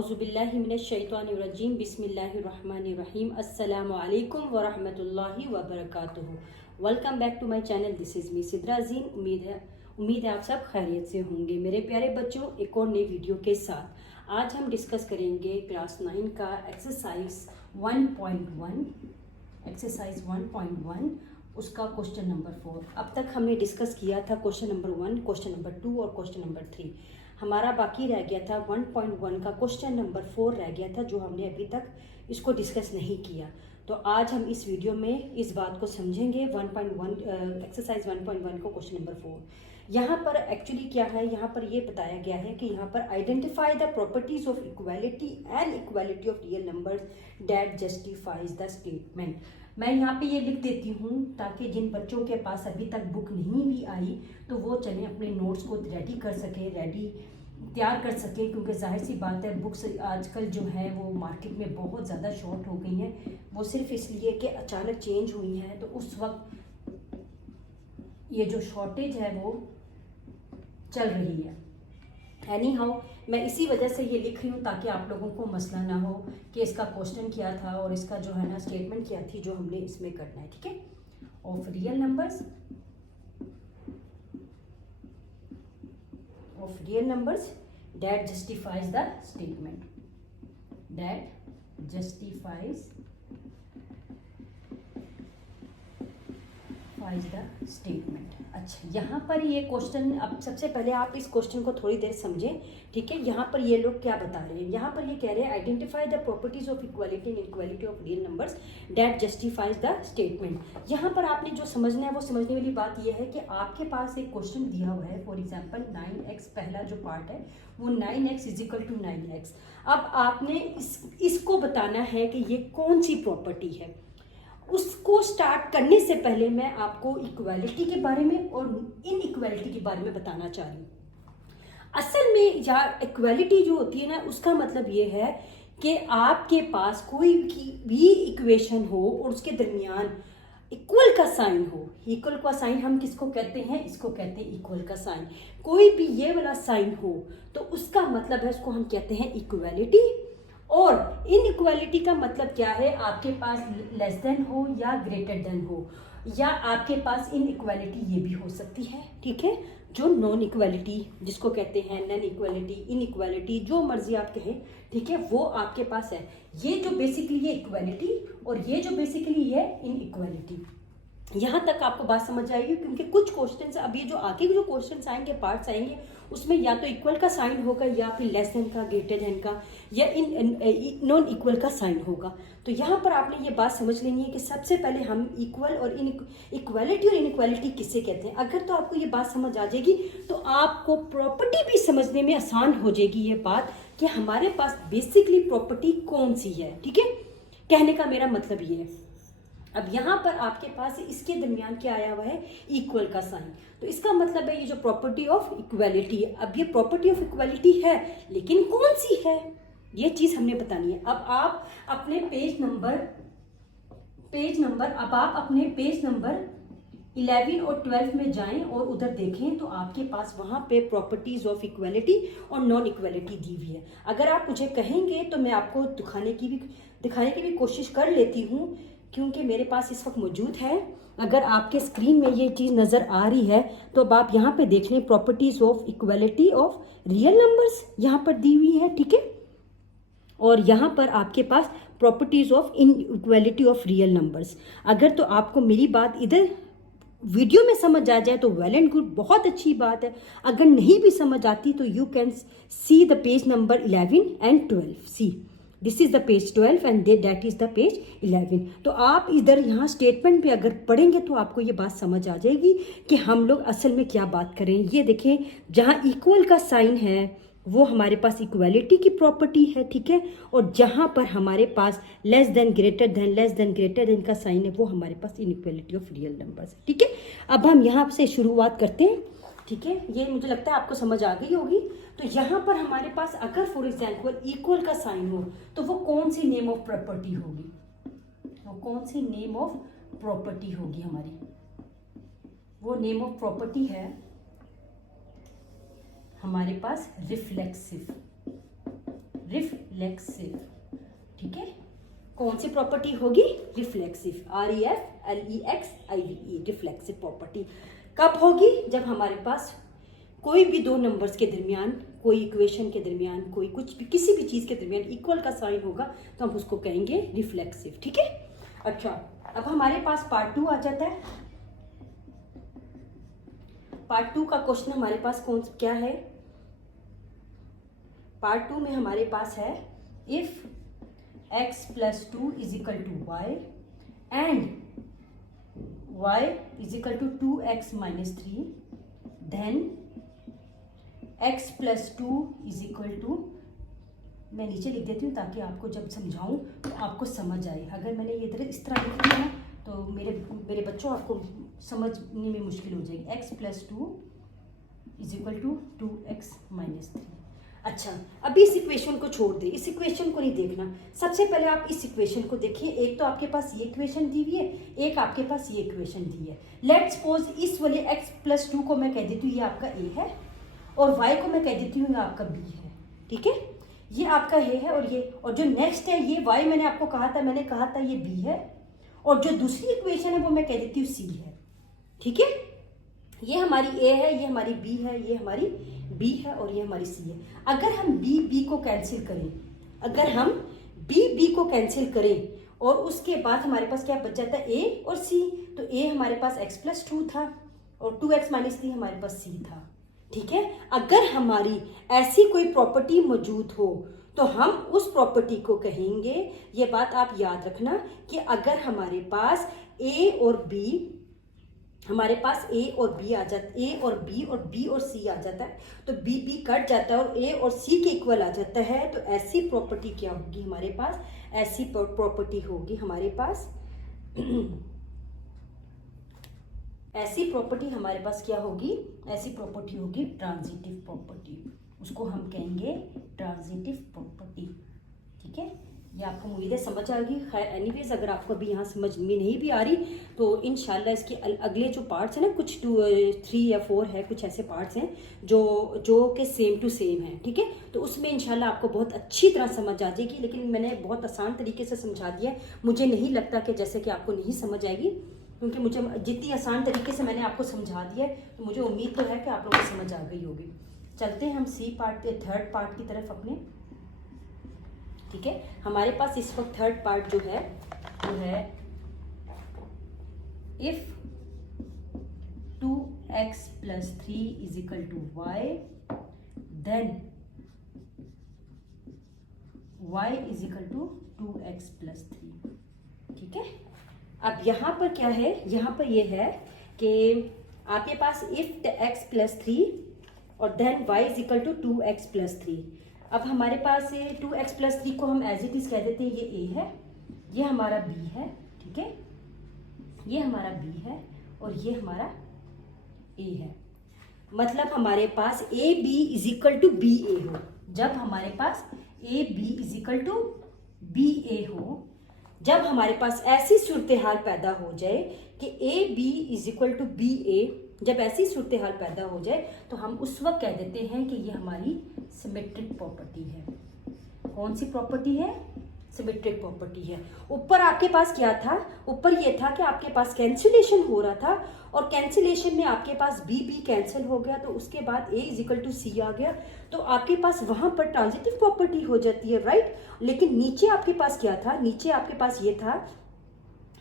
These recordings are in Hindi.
आउज़ुबिल्लाहिमिनश्शैतानिर्रजीम बिस्मिल्लाहिर्रहमानिर्रहीम अस्सलामु अलैकुम वरहमतुल्लाहि वबरकातुहू। Welcome back to my channel. This is me Sidra Zeen. उम्मीद है आप सब खैरियत से होंगे। मेरे प्यारे बच्चों, एक और नई वीडियो के साथ आज हम डिस्कस करेंगे क्लास 9 का एक्सरसाइज 1.1 उसका क्वेश्चन नंबर 4। अब तक हमने डिस्कस किया था क्वेश्चन नंबर 1, क्वेश्चन नंबर 2 और क्वेश्चन नंबर 3। हमारा बाकी रह गया था 1.1 का क्वेश्चन नंबर 4 रह गया था, जो हमने अभी तक इसको डिस्कस नहीं किया। तो आज हम इस वीडियो में इस बात को समझेंगे। 1.1 एक्सरसाइज 1.1 को क्वेश्चन नंबर 4। यहाँ पर एक्चुअली क्या है, यहाँ पर ये बताया गया है कि यहाँ पर identify the properties of equality and equality of real numbers that justifies the statement. मैं यहाँ पे ये लिख देती हूँ ताकि जिन बच्चों के पास अभी तक बुक नहीं भी आई तो वो चलें अपने नोट्स को रेडी कर सके, तैयार कर सके, क्योंकि जाहिर सी बात है बुक्स आजकल जो है वो मार्केट में बहुत ज़्यादा शॉर्ट हो गई हैं। वो सिर्फ इसलिए कि अचानक चेंज हुई हैं, तो उस वक्त ये जो शॉर्टेज है वो चल रही है। एनी हाउ मैं इसी वजह से ये लिख रही हूँ ताकि आप लोगों को मसला ना हो कि इसका क्वेश्चन क्या था और इसका जो है ना स्टेटमेंट क्या थी जो हमने इसमें करना है। ठीक है, of real numbers that justifies the statement, the statement. अच्छा, यहाँ पर ये क्वेश्चन, अब सबसे पहले आप इस क्वेश्चन को थोड़ी देर समझें। ठीक है, यहाँ पर ये लोग क्या बता रहे हैं, यहाँ पर ये कह रहे हैं identify the properties of equality and equality of real numbers that justifies the statement. यहाँ पर आपने जो समझना है वो समझने वाली बात यह है कि आपके पास एक क्वेश्चन दिया हुआ है। फॉर एग्जाम्पल 9x, पहला जो पार्ट है वो 9x = 9x। अब आपने इसको बताना है कि ये कौन सी प्रॉपर्टी है। उसको स्टार्ट करने से पहले मैं आपको इक्वालिटी के बारे में और इनइक्वालिटी के बारे में बताना चाह रही हूँ। असल में यार इक्वालिटी जो होती है ना, उसका मतलब ये है कि आपके पास कोई भी इक्वेशन हो और उसके दरमियान इक्वल का साइन हो। इक्वल का साइन हम किसको कहते हैं, इसको कहते हैं इक्वल का साइन। कोई भी ये वाला साइन हो तो उसका मतलब है, उसको हम कहते हैं इक्वालिटी। और इनइक्वालिटी का मतलब क्या है, आपके पास लेस देन हो या ग्रेटर देन हो, या आपके पास इनइक्वालिटी ये भी हो सकती है। ठीक है, जो नॉन इक्वालिटी जिसको कहते हैं, नॉन इक्वालिटी, इनइक्वालिटी, जो मर्जी आप कहें, ठीक है, वो आपके पास है। ये जो बेसिकली ये इक्वालिटी और ये जो बेसिकली है इनइक्वालिटी। यहाँ तक आपको बात समझ आएगी, क्योंकि कुछ क्वेश्चंस, अब ये जो आगे जो क्वेश्चंस आएंगे, पार्ट्स आएंगे, उसमें या तो इक्वल का साइन होगा या फिर लेस देन का, ग्रेटर देन का, या नॉन इक्वल का साइन होगा। तो यहाँ पर आपने ये बात समझ लेनी है कि सबसे पहले हम इक्वल और इक्वालिटी और इनइक्वालिटी किससे कहते हैं। अगर तो आपको ये बात समझ आ जाएगी तो आपको प्रॉपर्टी भी समझने में आसान हो जाएगी ये बात कि हमारे पास बेसिकली प्रॉपर्टी कौन सी है। ठीक है, कहने का मेरा मतलब ये है। अब यहाँ पर आपके पास इसके दरमियान क्या आया हुआ है, इक्वल का साइन। तो इसका मतलब है ये जो प्रॉपर्टी ऑफ इक्वालिटी है। अब ये प्रॉपर्टी ऑफ इक्वालिटी है, लेकिन कौन सी है ये चीज हमने बतानी है। अब आप अपने पेज नंबर 11 और 12 में जाएं और उधर देखें तो आपके पास वहां पे प्रॉपर्टीज ऑफ इक्वालिटी और नॉन इक्वालिटी दी हुई है। अगर आप मुझे कहेंगे तो मैं आपको दिखाने की भी कोशिश कर लेती हूँ, क्योंकि मेरे पास इस वक्त मौजूद है। अगर आपके स्क्रीन में ये चीज़ नज़र आ रही है तो अब आप यहाँ पे देख लें, properties of equality of real numbers यहाँ पर दी हुई है। ठीक है, और यहाँ पर आपके पास properties of inequality of real numbers. अगर तो आपको मेरी बात इधर वीडियो में समझ आ जाए तो वेल एंड गुड, बहुत अच्छी बात है। अगर नहीं भी समझ आती तो you can see the page number 11 and 12। See this is the page 12 and that is the page 11। तो आप इधर यहाँ स्टेटमेंट पे अगर पढ़ेंगे तो आपको ये बात समझ आ जाएगी कि हम लोग असल में क्या बात करें। ये देखें, जहाँ इक्वल का साइन है वो हमारे पास इक्वालिटी की प्रॉपर्टी है। ठीक है, और जहाँ पर हमारे पास लेस देन ग्रेटर देन का साइन है वो हमारे पास इनइक्वालिटी ऑफ रियल नंबर्स है। ठीक है, अब हम यहाँ से शुरुआत करते हैं। ठीक है, ये मुझे लगता है आपको समझ आ गई होगी। तो यहाँ पर हमारे पास अगर फॉर एग्जाम्पल इक्वल का साइन हो तो वो कौन सी नेम ऑफ प्रॉपर्टी होगी, हमारी वो नेम ऑफ प्रॉपर्टी है हमारे पास रिफ्लेक्सिव रिफ्लेक्सिव, ठीक है। कौन सी प्रॉपर्टी होगी? रिफ्लेक्सिव, REFLEXIVE, रिफ्लेक्सिव प्रॉपर्टी कब होगी? जब हमारे पास कोई भी दो नंबर्स के दरमियान, कोई इक्वेशन के दरमियान, कोई कुछ भी, किसी भी चीज़ के दरमियान इक्वल का साइन होगा तो हम उसको कहेंगे रिफ्लेक्सिव, ठीक है। अच्छा, अब हमारे पास पार्ट 2 आ जाता है। पार्ट 2 का क्वेश्चन हमारे पास क्या है? पार्ट 2 में हमारे पास है if x + 2 = y and y = 2x - 3, then x + 2 = मैं नीचे लिख देती हूँ ताकि आपको जब समझाऊँ तो आपको समझ आए। अगर मैंने ये इस तरह लिख दिया ना तो मेरे बच्चों आपको समझने में मुश्किल हो जाएगी। x + 2 = 2x - 3। अच्छा, अभी इस इक्वेशन को छोड़ दे, इस इक्वेशन को नहीं देखना। सबसे पहले आप इस इक्वेशन को देखिए। एक तो आपके पास ये इक्वेशन दी हुई है, एक आपके पास ये इक्वेशन दी है। लेट्स सपोज इस वाले x + 2 को मैं कह देती हूँ ये आपका a है और y को मैं कह देती हूँ ये आपका b है, ठीक है। ये आपका a है और जो नेक्स्ट है ये y मैंने आपको कहा था ये b है और जो दूसरी इक्वेशन है वो मैं कह देती हूँ c है, ठीक है। ये हमारी a है, ये हमारी b है, ये हमारी b है और ये हमारी c है। अगर हम b को कैंसिल करें, और उसके बाद हमारे पास क्या बच जाता है a और c। तो a हमारे पास x + 2 था और 2x - 3 हमारे पास c था, ठीक है। अगर हमारी ऐसी कोई प्रॉपर्टी मौजूद हो तो हम उस प्रॉपर्टी को कहेंगे, ये बात आप याद रखना कि अगर हमारे पास a और b आ जाता है, a और b और c आ जाता है तो b कट जाता है और a और c के इक्वल आ जाता है, तो ऐसी प्रॉपर्टी क्या होगी हमारे पास? ऐसी प्रॉपर्टी होगी हमारे पास ऐसी प्रॉपर्टी हमारे पास क्या होगी? ऐसी प्रॉपर्टी होगी ट्रांजिटिव प्रॉपर्टी। उसको हम कहेंगे ट्रांजिटिव प्रॉपर्टी, ठीक है। ये आपको उम्मीद है समझ आ गई। खैर एनीवेज, अगर आपको अभी यहाँ समझ में नहीं भी आ रही तो इंशाल्लाह इसके अगले जो पार्ट्स हैं ना, कुछ 3 या 4 है, कुछ ऐसे पार्ट्स हैं जो कि सेम टू सेम हैं, ठीक है। तो उसमें इंशाल्लाह आपको बहुत अच्छी तरह समझ आ जाएगी। लेकिन मैंने बहुत आसान तरीके से समझा दिया। मुझे नहीं लगता कि जैसे कि आपको नहीं समझ आएगी, क्योंकि मुझे जितनी आसान तरीके से मैंने आपको समझा दिया है तो मुझे उम्मीद तो है कि आप लोगों को समझ आ गई होगी। चलते हैं हम थर्ड पार्ट की तरफ अपने, ठीक है। हमारे पास इस वक्त थर्ड पार्ट जो है वो है if 2x + 3 = y, then y = 2x + 3, ठीक है। अब यहाँ पर क्या है? यहाँ पर ये है कि आपके पास इफ x + 3 और देन y = 2x + 3। अब हमारे पास 2x + 3 को हम एज इट इज कह देते हैं, ये a है, ये हमारा b है, ठीक है। ये हमारा b है और ये हमारा a है। मतलब हमारे पास ab = ba हो। जब हमारे पास ab = ba हो, जब हमारे पास ऐसी सूरत हाल पैदा हो जाए कि ab = ba, जब ऐसी सूरत हाल पैदा हो जाए तो हम उस वक्त कह देते हैं कि ये हमारी सिमेट्रिक प्रॉपर्टी है। कौन सी प्रॉपर्टी है? सिमेट्रिक प्रॉपर्टी है। ऊपर आपके पास क्या था? ऊपर ये था कि आपके पास कैंसिलेशन हो रहा था और कैंसिलेशन में आपके पास b कैंसिल हो गया, तो उसके बाद a = c आ गया, तो आपके पास वहां पर ट्रांजिटिव प्रॉपर्टी हो जाती है, राइट। लेकिन नीचे आपके पास क्या था? नीचे आपके पास ये था,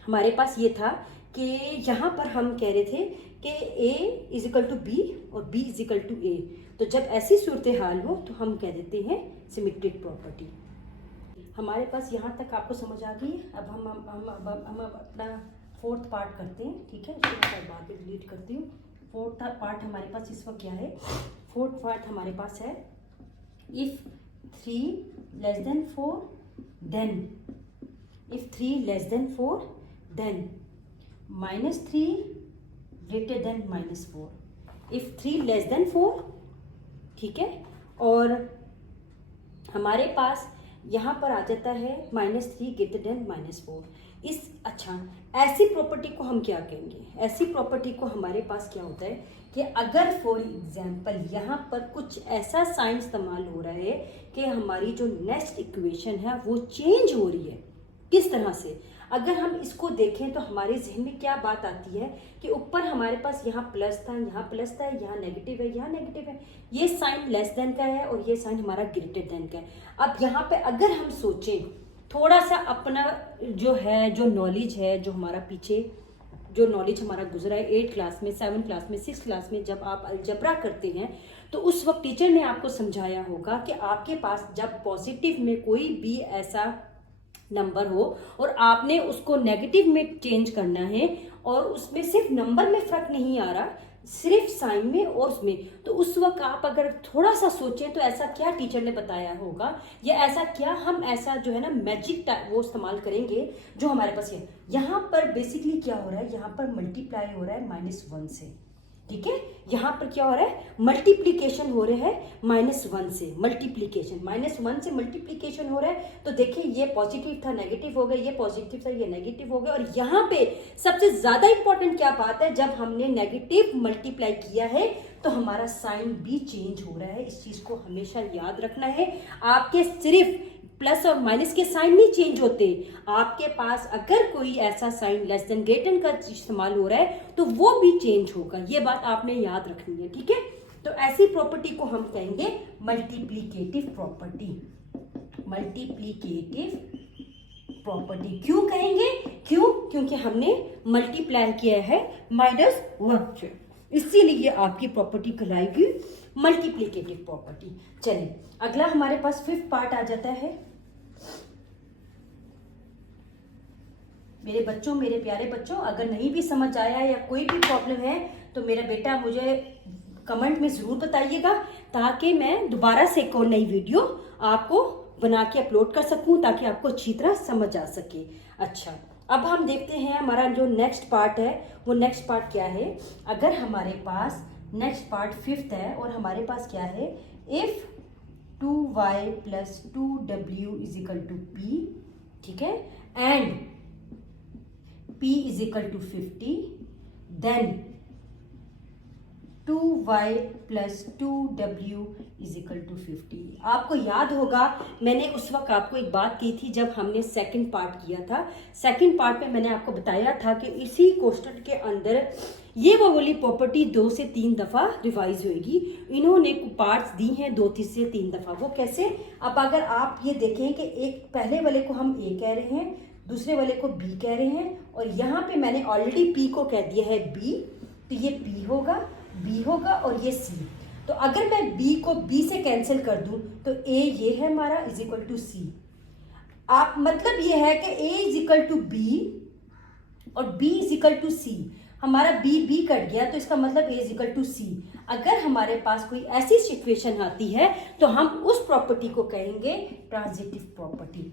हमारे पास ये था कि यहाँ पर हम कह रहे थे कि a = b और b = a। तो जब ऐसी सूरत हाल हो तो हम कह देते हैं सिमेट्रिक प्रॉपर्टी। हमारे पास यहाँ तक आपको समझ आ गई। अब हम अपना फोर्थ पार्ट करते हैं, ठीक है। इसको मैं बाद में डिलीट करती हूँ। फोर्थ पार्ट हमारे पास इस वक्त क्या है? फोर्थ पार्ट हमारे पास है if 3 <4 then -3 greater than -4। If 3 <4, ठीक है। और हमारे पास यहाँ पर आ जाता है -3 greater than -4। अच्छा, ऐसी प्रॉपर्टी को हम क्या कहेंगे? ऐसी प्रॉपर्टी को हमारे पास क्या होता है कि अगर फॉर एग्जाम्पल यहाँ पर कुछ ऐसा साइन इस्तेमाल हो रहा है कि हमारी जो नेक्स्ट इक्वेशन है वो चेंज हो रही है, किस तरह से, अगर हम इसको देखें तो हमारे जहन में क्या बात आती है कि ऊपर हमारे पास यहाँ प्लस था, यहाँ प्लस था, यहाँ नेगेटिव है, यहाँ नेगेटिव है, ये साइन लेस देन का है और ये साइन हमारा ग्रेटर देन का है। अब यहाँ पे अगर हम सोचें थोड़ा सा अपना जो है, जो नॉलेज है, जो हमारा पीछे जो नॉलेज हमारा गुजरा है 8th क्लास में, 7th क्लास में, 6th क्लास में, जब आप अलजबरा करते हैं तो उस वक्त टीचर ने आपको समझाया होगा कि आपके पास जब पॉजिटिव में कोई भी ऐसा नंबर हो और आपने उसको नेगेटिव में चेंज करना है और उसमें सिर्फ नंबर में फर्क नहीं आ रहा, सिर्फ साइन में और उसमें, तो उस वक्त आप अगर थोड़ा सा सोचें तो ऐसा क्या टीचर ने बताया होगा या ऐसा क्या हम ऐसा जो है ना मैजिक वो इस्तेमाल करेंगे जो हमारे पास है। यहाँ पर बेसिकली क्या हो रहा है, यहाँ पर मल्टीप्लाई हो रहा है -1 से, ठीक है। यहाँ पर क्या हो रहा है, मल्टीप्लीकेशन हो रहा है -1 से, मल्टीप्लीकेशन -1 से मल्टीप्लीकेशन हो रहा है। तो देखिए ये पॉजिटिव था नेगेटिव हो गया, ये पॉजिटिव था ये नेगेटिव हो गया। और यहाँ पे सबसे ज्यादा इंपॉर्टेंट क्या बात है, जब हमने नेगेटिव मल्टीप्लाई किया है तो हमारा साइन भी चेंज हो रहा है। इस चीज को हमेशा याद रखना है। आपके सिर्फ प्लस और माइनस के साइन नहीं चेंज होते, आपके पास अगर कोई ऐसा sign less than greater than का इस्तेमाल हो रहा है तो वो भी चेंज होगा। ये बात आपने याद रखनी है, ठीक है। तो ऐसी प्रॉपर्टी को हम कहेंगे मल्टीप्लिकेटिव प्रॉपर्टी। मल्टीप्लिकेटिव प्रॉपर्टी क्यों कहेंगे, क्यों, क्योंकि हमने मल्टीप्लाई किया है -1 से, इसीलिए आपकी प्रॉपर्टी कहलाएगी मल्टीप्लिकेटिव प्रॉपर्टी। चलिए अगला हमारे पास 5th पार्ट आ जाता है। मेरे बच्चों, मेरे प्यारे बच्चों, अगर नहीं भी समझ आया या कोई भी प्रॉब्लम है तो मेरा बेटा मुझे कमेंट में जरूर बताइएगा ताकि मैं दोबारा से एक और नई वीडियो आपको बना के अपलोड कर सकूं ताकि आपको अच्छी तरह समझ आ सके। अच्छा, अब हम देखते हैं हमारा जो नेक्स्ट पार्ट है वो नेक्स्ट पार्ट क्या है। अगर हमारे पास नेक्स्ट पार्ट 5th है और हमारे पास क्या है, इफ 2y + 2w = p, ठीक है, and p = 50, then 2y + 2w = 50। आपको याद होगा मैंने उस वक्त आपको एक बात की थी जब हमने सेकंड पार्ट किया था। सेकंड पार्ट में मैंने आपको बताया था कि इसी क्वेश्चन के अंदर ये वो वाली प्रॉपर्टी 2 से 3 दफा रिवाइज होगी। इन्होंने पार्ट्स दी हैं 2 से 3 दफा। वो कैसे, अब अगर आप ये देखें कि एक पहले वाले को हम a कह रहे हैं, दूसरे वाले को b कह रहे हैं और यहाँ पे मैंने ऑलरेडी p को कह दिया है b, तो ये p होगा, b होगा और ये c। तो अगर मैं b को b से कैंसिल कर दूं तो a ये है हमारा = c। आप मतलब ये है कि a = b और b = c। हमारा b कट गया तो इसका मतलब a = c। अगर हमारे पास कोई ऐसी सिचुएशन आती है तो हम उस प्रॉपर्टी को कहेंगे ट्रांजिटिव प्रॉपर्टी।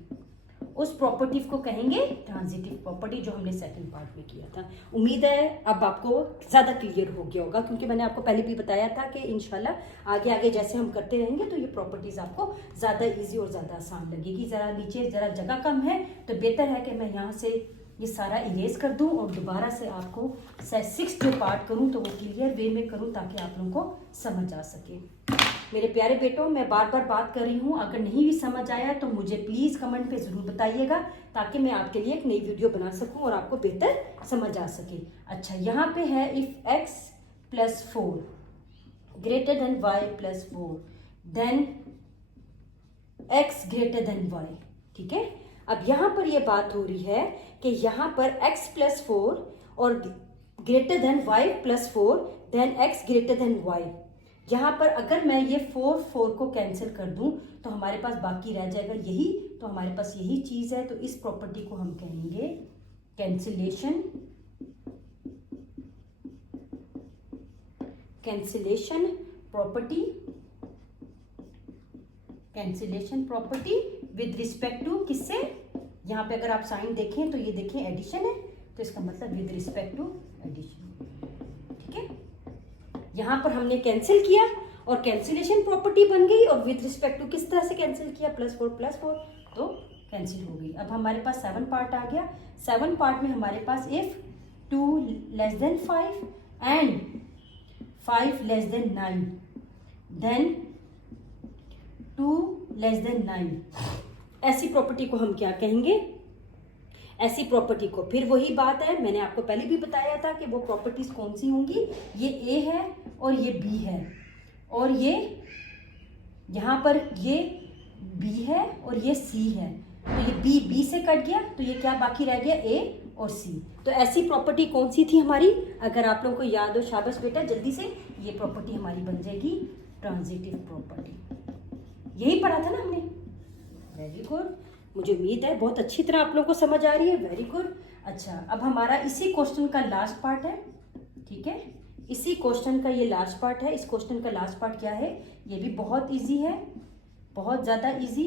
उस प्रॉपर्टी को कहेंगे ट्रांजिटिव प्रॉपर्टी, जो हमने सेकंड पार्ट में किया था। उम्मीद है अब आपको ज़्यादा क्लियर हो गया होगा, क्योंकि मैंने आपको पहले भी बताया था कि इंशाल्लाह आगे आगे जैसे हम करते रहेंगे तो ये प्रॉपर्टीज़ आपको ज़्यादा इजी और ज़्यादा आसान लगेगी। ज़रा नीचे ज़रा जगह कम है तो बेहतर है कि मैं यहाँ से ये सारा इरेज कर दूं और दोबारा से आपको 6th जो पार्ट करूं तो वो क्लियर वे में करूं ताकि आप लोगों को समझ आ सके। मेरे प्यारे बेटों, मैं बार बार बात कर रही हूं, अगर नहीं भी समझ आया तो मुझे प्लीज़ कमेंट पे ज़रूर बताइएगा ताकि मैं आपके लिए एक नई वीडियो बना सकूं और आपको बेहतर समझ आ सके। अच्छा, यहाँ पे है if x + 4 > y + 4 then x > y, ठीक है। अब यहाँ पर ये बात हो रही है कि यहाँ पर x + 4 और > y + 4 देन x > y। यहाँ पर अगर मैं ये 4 को कैंसिल कर दूं तो हमारे पास बाकी रह जाएगा यही, तो हमारे पास यही चीज़ है। तो इस प्रॉपर्टी को हम कहेंगे cancellation property. Cancellation property with respect to किससे, यहाँ पे अगर आप साइन देखें तो ये देखें एडिशन है, तो इसका मतलब विद रिस्पेक्ट टू एडिशन, ठीक है। यहाँ पर हमने कैंसिल किया और कैंसिलेशन प्रॉपर्टी बन गई, और विद रिस्पेक्ट टू किस तरह से कैंसिल किया, +4 तो कैंसिल हो गई। अब हमारे पास 7 पार्ट आ गया। 7 पार्ट में हमारे पास if 2 < 5 and 5 less than 9, then 2 less than 9, ऐसी प्रॉपर्टी को हम क्या कहेंगे? ऐसी प्रॉपर्टी को, फिर वही बात है, मैंने आपको पहले भी बताया था कि वो प्रॉपर्टीज कौन सी होंगी। ये ए है और ये बी है, और ये यहाँ पर ये बी है और ये सी है, तो ये बी से कट गया, तो ये क्या बाकी रह गया? ए और सी। तो ऐसी प्रॉपर्टी कौन सी थी हमारी? अगर आप लोगों को याद हो, शाबाश बेटा जल्दी से, ये प्रॉपर्टी हमारी बन जाएगी ट्रांजिटिव प्रॉपर्टी। यही पढ़ा था ना हमने। वेरी गुड, मुझे उम्मीद है बहुत अच्छी तरह आप लोगों को समझ आ रही है। Very good. अच्छा, अब हमारा इसी क्वेश्चन का लास्ट पार्ट है, ठीक है, इसी क्वेश्चन का ये लास्ट पार्ट है। इस क्वेश्चन का लास्ट पार्ट क्या है? ये भी बहुत इजी है, बहुत ज़्यादा इजी,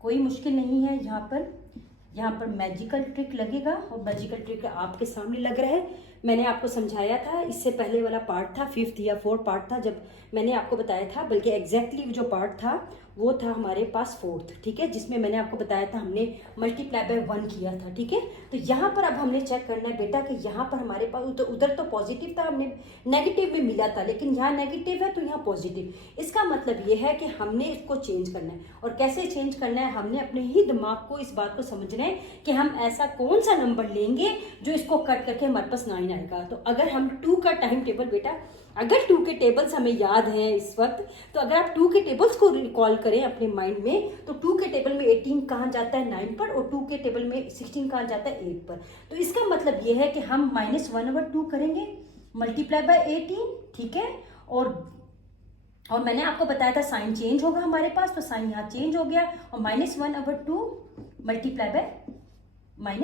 कोई मुश्किल नहीं है। यहाँ पर मैजिकल ट्रिक लगेगा, और मैजिकल ट्रिक आपके सामने लग रहा है। मैंने आपको समझाया था, इससे पहले वाला पार्ट था 5th या 4th पार्ट था, जब मैंने आपको बताया था, बल्कि एग्जैक्टली जो पार्ट था वो था हमारे पास 4th, ठीक है, जिसमें मैंने आपको बताया था हमने मल्टीप्लाई बाय 1 किया था, ठीक है। तो यहाँ पर अब हमने चेक करना है बेटा कि यहाँ पर हमारे पास उधर तो पॉजिटिव था, हमने नेगेटिव में मिला था, लेकिन यहाँ नेगेटिव है तो यहाँ पॉजिटिव। इसका मतलब ये है कि हमने इसको चेंज करना है। और कैसे चेंज करना है? हमने अपने ही दिमाग को इस बात को समझना है कि हम ऐसा कौन सा नंबर लेंगे जो इसको कट करके हमारे पास 9 आएगा। तो अगर हम 2 का टाइम टेबल, बेटा अगर 2 के टेबल्स हमें याद हैं इस वक्त, तो अगर आप 2 के टेबल्स को रिकॉल करें अपने माइंड में, तो 2 के टेबल में 18 कहाँ जाता है? 9 पर, और 2 के टेबल में 16 कहाँ जाता है? 8 पर। तो इसका मतलब ये है कि हम -1/2 करेंगे मल्टीप्लाई बाय 18, ठीक है। और मैंने आपको बताया था साइन चेंज होगा हमारे पास, तो साइन यहाँ चेंज हो गया, और -1/2 मल्टीप्लाई बाय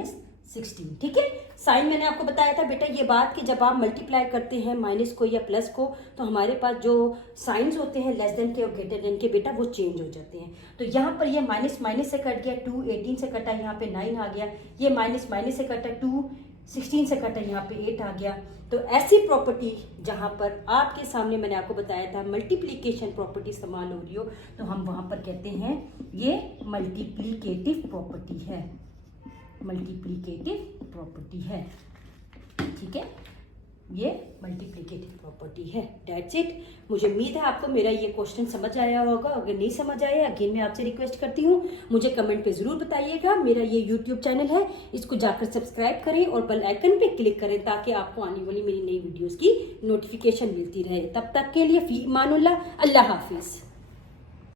-16, ठीक है। साइन मैंने आपको बताया था बेटा ये बात कि जब आप मल्टीप्लाई करते हैं माइनस को या प्लस को, तो हमारे पास जो साइंस होते हैं लेस देन के और ग्रेटर देन के, बेटा वो चेंज हो जाते हैं। तो यहाँ पर ये माइनस से कट गया 2, 18 से कटा, यहाँ पे 9 आ गया। ये माइनस से कटा 2, 16 से कटा, यहाँ पे 8 आ गया। तो ऐसी प्रॉपर्टी जहाँ पर आपके सामने मैंने आपको बताया था मल्टीप्लीकेशन प्रॉपर्टी इस्तेमाल हो रही हो, तो हम वहाँ पर कहते हैं ये मल्टीप्लीकेटिव प्रॉपर्टी है, मल्टीप्लीकेटिव प्रॉपर्टी है, ठीक है, ये मल्टीप्लीकेटिव प्रॉपर्टी है। That's it. मुझे उम्मीद है आपको मेरा ये क्वेश्चन समझ आया होगा। अगर नहीं समझ आया, अगेन मैं आपसे रिक्वेस्ट करती हूँ, मुझे कमेंट पे ज़रूर बताइएगा। मेरा ये यूट्यूब चैनल है, इसको जाकर सब्सक्राइब करें और बेल आइकन पे क्लिक करें, ताकि आपको आने वाली मेरी नई वीडियोज़ की नोटिफिकेशन मिलती रहे। तब तक के लिए फी इमानुल्लाह, अल्लाह हाफिज़।